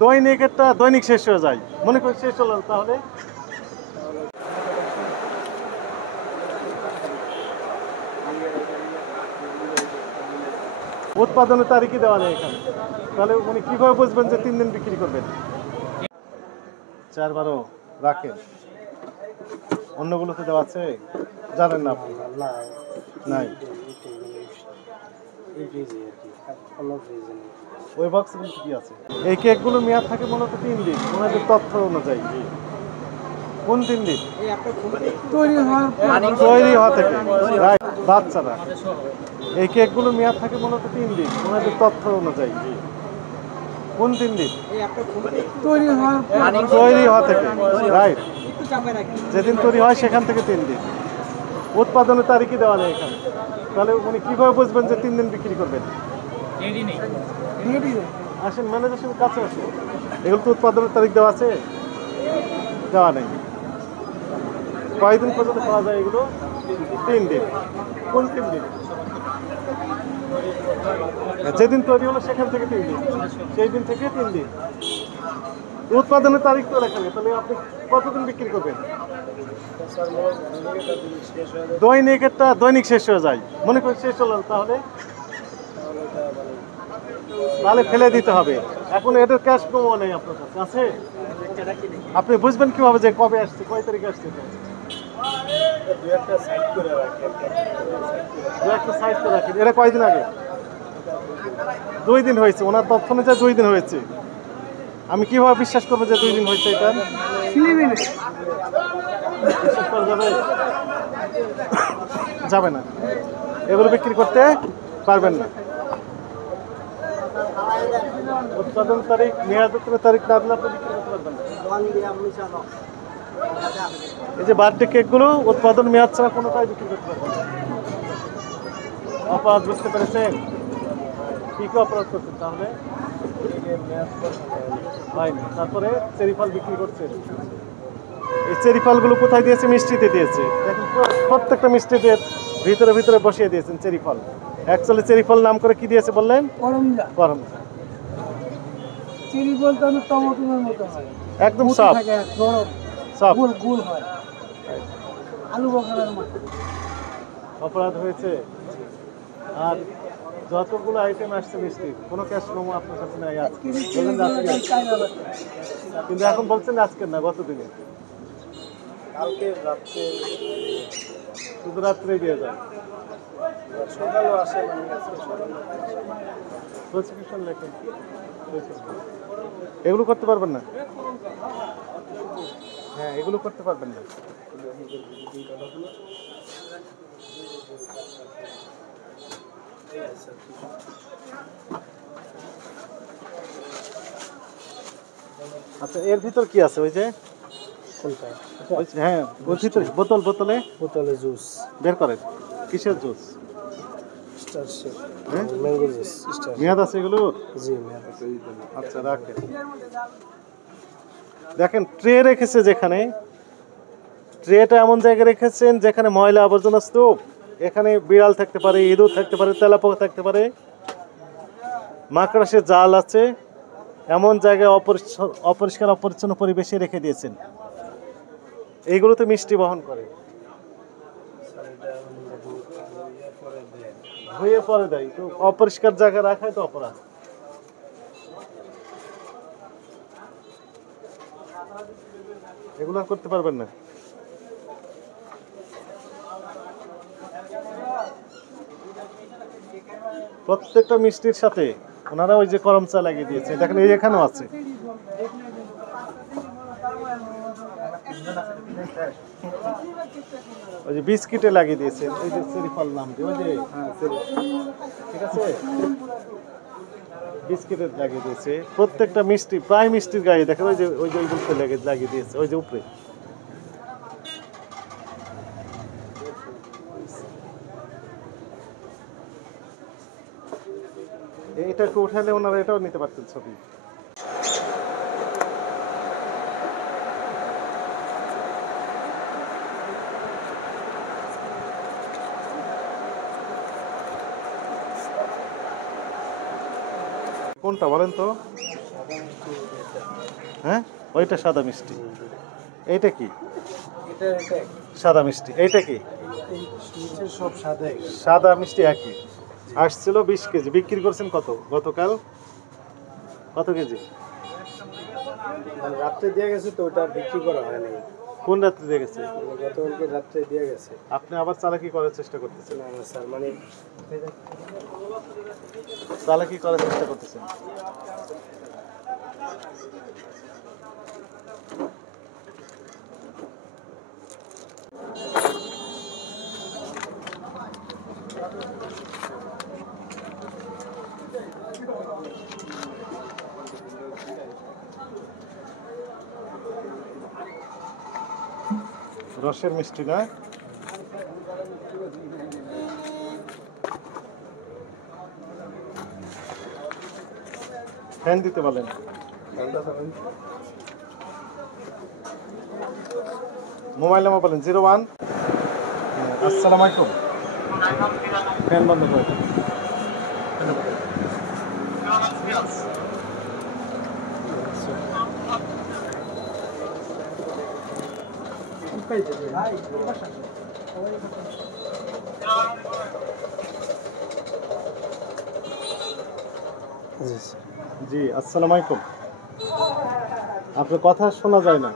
দৈনিক শেষ হয়ে যায়, মনে করি শেষ হলো তাহলে উৎপাদনের তারিখই দেওয়া নেই এখানে, তাহলে উনি কিভাবে বুঝবেন যে 3 দিন বিক্রি করবেন? 4-12 রাখেন, অন্যগুলোতে দেওয়া আছে জানেন না আপনি? নাই, ওই বক্সগুলো কি আছে? এই কেকগুলো মেয়াদ থাকে মূলত 3 দিন ওনাদের তথ্য অনুযায়ী। কোন 3 দিন? তৈরি হওয়া থেকে, রাইট, বাচ্চারা। এই কেকগুলো মেয়াদ থাকে মূলত 3 দিন ওনাদের তথ্য অনুযায়ী। কোন 3 দিন? তৈরি হওয়া থেকে, রাইট, যেদিন তৈরি হয় সেখান থেকে 3 দিন। উৎপাদনের তারিখই দেওয়া নেই এখানে, তাহলে উনি কিভাবে বুঝবেন যে 3 দিন বিক্রি করবেন? আসেন ম্যানেজার সাহেবের কাছে আসেন, এগুলো তো উৎপাদনের তারিখ দেওয়া আছে? দেওয়া নেই। কয়দিন পর্যন্ত পাওয়া যায় এগুলো? 3 দিন। কোন 3 দিন? যেদিন তৈরি হলো সেখান থেকে 3 দিন, সেই দিন থেকে 3 দিন। উৎপাদনের তারিখ তো লেখা নেই, তাহলে আপনি কতদিন বিক্রি করবেন? দৈনিক শেষ হয়ে যায়, মনে করি শেষ হলো তাহলে ফেলে দিতে হবে। এখন এটার ক্যাশ প্রমাণ নেই আপনার কাছে আছে? আপনি বুঝবেন কিভাবে যে কবে আসছে, কয় তারিখে আসছে? দু একটা সাইড করে রাখেন। এটা কয়দিন আগে? 2 দিন হয়েছে, ওনার তথ্য অনুযায়ী 2 দিন হয়েছে। আমি কিভাবে বিশ্বাস করবো যে 2 দিন হয়েছে? এটা বিশ্বাস করা যাবে না, এগুলো বিক্রি করতে পারবেন না। উৎপাদন তারিখ, মেয়াদোত্তরের তারিখ না দিলে আপনি বিক্রি করতে পারবেন না। এই যে বার্থডে কেকগুলো উৎপাদন মেয়াদ ছাড়া কোনোটাই বিক্রি করতে পারবেন না। অপরাধ বুঝতে পেরেছেন? কি কি অপরাধ করছেন তাহলে? হয়নি, তারপরে চেরি ফল বিক্রি করছেন। এই চেরি ফলগুলো কোথায় দিয়েছে? মিষ্টিতে দিয়েছে। দেখেন প্রত্যেকটা মিষ্টি দিয়ে ভিতরে ভিতরে বসিয়ে দিয়েছেন চেরি ফল। অ্যাকচুয়ালি চেরি ফল নাম করে কি দিয়েছে বললেন? করমজা। চেরি বলতে আমি টমেটোর মতো হয়, একদম সফট সফট, গোল হয়, আলু বখরার মতো। অপরাধ হয়েছে। আর যতগুলো আইটেম আসছে মিষ্টির কোনো ক্যাশ মেমো আপনার কাছে নাই আজকে, কিন্তু এখন বলছেন আজকের না, গত দিনে, কালকে রাত্রে, শুধু রাত্রেই দিয়ে যায়, সকালেও আসে। প্রসিকিউশন লেখেন, এগুলো করতে পারবেন না। হ্যাঁ, এগুলো করতে পারবেন না। আচ্ছা, এর ভিতর কি আছে? ওই যে হ্যাঁ, ওর ভিতরে বোতলে জুস বের করেন। কিসের জুস? Mango juice. মেয়াদ আছে এগুলো? জি, মেয়াদ আছে। আচ্ছা, রাখেন। দেখেন ট্রে রেখেছে, যেখানে ট্রেটা এমন জায়গায় রেখেছেন যেখানে ময়লা আবর্জনা স্তূপ, এখানে বিড়াল থাকতে পারে, ইঁদুর থাকতে পারে, তেলাপোকা থাকতে পারে, মাকড়াসের জাল আছে, এমন জায়গায় অপরিষ্কার অপরিচ্ছন্ন পরিবেশে রেখে দিয়েছেন। এইগুলো তো মিষ্টি বহন করে, ধুয়ে পরে দেয়, তো অপরিষ্কার জায়গায় রাখাই তো অপরাধ। এগুলো করতে পারবেন না। প্রত্যেকটা মিষ্টির সাথে ওনারা ওই যে করমচা লাগিয়ে দিয়েছে, দেখেন এই এখানেও আছে। ওই যে বিস্কিটে লাগিয়ে দিয়েছে, ওই যে চেরি ফল নাম দিয়ে, ওই যে ঠিক আছে, বিস্কিটে লাগিয়ে দিয়েছে। প্রত্যেকটা মিষ্টি, প্রায় মিষ্টির গায়ে দেখেন ওই যে ওইগুলো লাগিয়ে দিয়েছে, ওই যে উপরে। এটা একটু উঠালে ওনারা এটাও নিতে পারতেন ছবি। কোনটা বলেন তো? হ্যাঁ, ওইটা সাদা মিষ্টি। এইটা কি? এটা সাদা মিষ্টি। এইটা কি? নিচের সব সাদাই। সাদা মিষ্টি একই। আসছিল 20 কেজি, বিক্রি করছেন কত গতকাল? কত কেজি? রাত্রে দিয়ে গেছে তো ওটা বিক্রি করা হয় নাই। কোন রাত্রে দিয়ে গেছে? গতকালকে রাত্রে দিয়ে গেছে। আপনি আবার চালাকি করার চেষ্টা করতেছেন। না না স্যার, মানে চালাকি করার চেষ্টা করতেছেন। রসের মিষ্টি না? ফ্যান দিতে বলেন। মোবাইল নাম্বার বলেন 01। আসসালামু আলাইকুম। ফ্যান বন্ধ করে দেন। জি, আসসালামু আলাইকুম। আপনার কথা শোনা যায় না।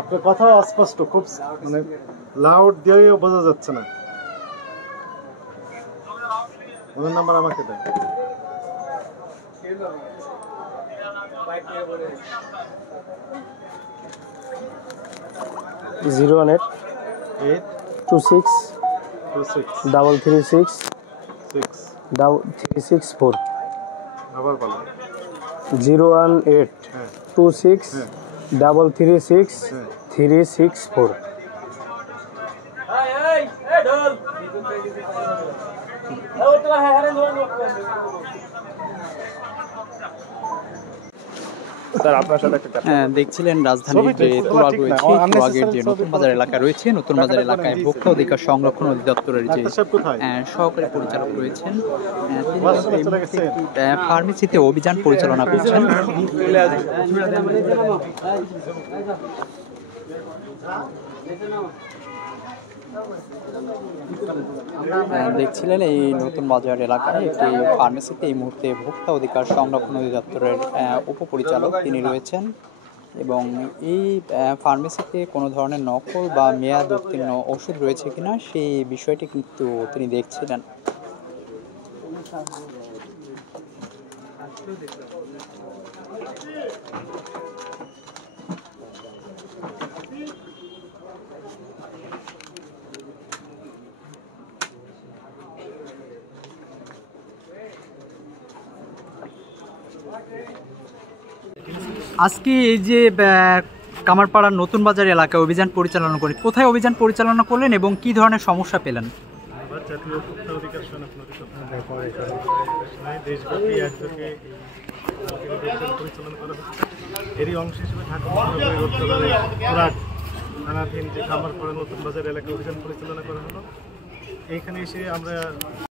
আপনার কথা অস্পষ্ট, খুব মানে লাউড দিয়েও বোঝা যাচ্ছে না। ওনার নাম্বার আমাকে দেন। জিরো 8 8 26 26 336 6। 364 আবার বলেন। 018 হ্যাঁ 26 হ্যাঁ 336 হ্যাঁ। 364। স্যার আপনার সাথে একটা দেখছিলেন রাজধানীর যে তোলার রয়েছে একটু আগের যে নতুন বাজার এলাকা রয়েছে, নতুন বাজার এলাকায় ভোক্তা অধিকার সংরক্ষণ অধিদপ্তরের যে ডাক্তার সাহেব কোথায়? সহকারী পরিচালক রয়েছেন, তিনি কিন্তু এই মুহূর্তে একটি ফার্মেসিতে অভিযান পরিচালনা করছেন। দেখছিলেন এই নতুন বাজার এলাকায় একটি ফার্মেসিতে এই মুহূর্তে ভোক্তা অধিকার সংরক্ষণ অধিদপ্তরের উপপরিচালক তিনি রয়েছেন, এবং এই ফার্মেসিতে কোনো ধরনের নকল বা মেয়াদ উত্তীর্ণ ওষুধ রয়েছে কিনা সেই বিষয়টি কিন্তু তিনি দেখছিলেন। আজকে এই যে কামারপাড়ার নতুন বাজার এলাকায় অভিযান পরিচালনা করে, কোথায় অভিযান পরিচালনা করলেন এবং কি ধরনের সমস্যা পেলেন? জাতীয় ভোক্তা অধিকার সংরক্ষণ দেশব্যাপী একযোগে পরিচালনা করা হচ্ছে। এরই অংশ হিসেবে ঢাকা মহানগরী উত্তরায় পুরাট থানাধীন যে কামারপাড়া নতুন বাজার এলাকায় অভিযান পরিচালনা করা হলো। এইখানে এসে আমরা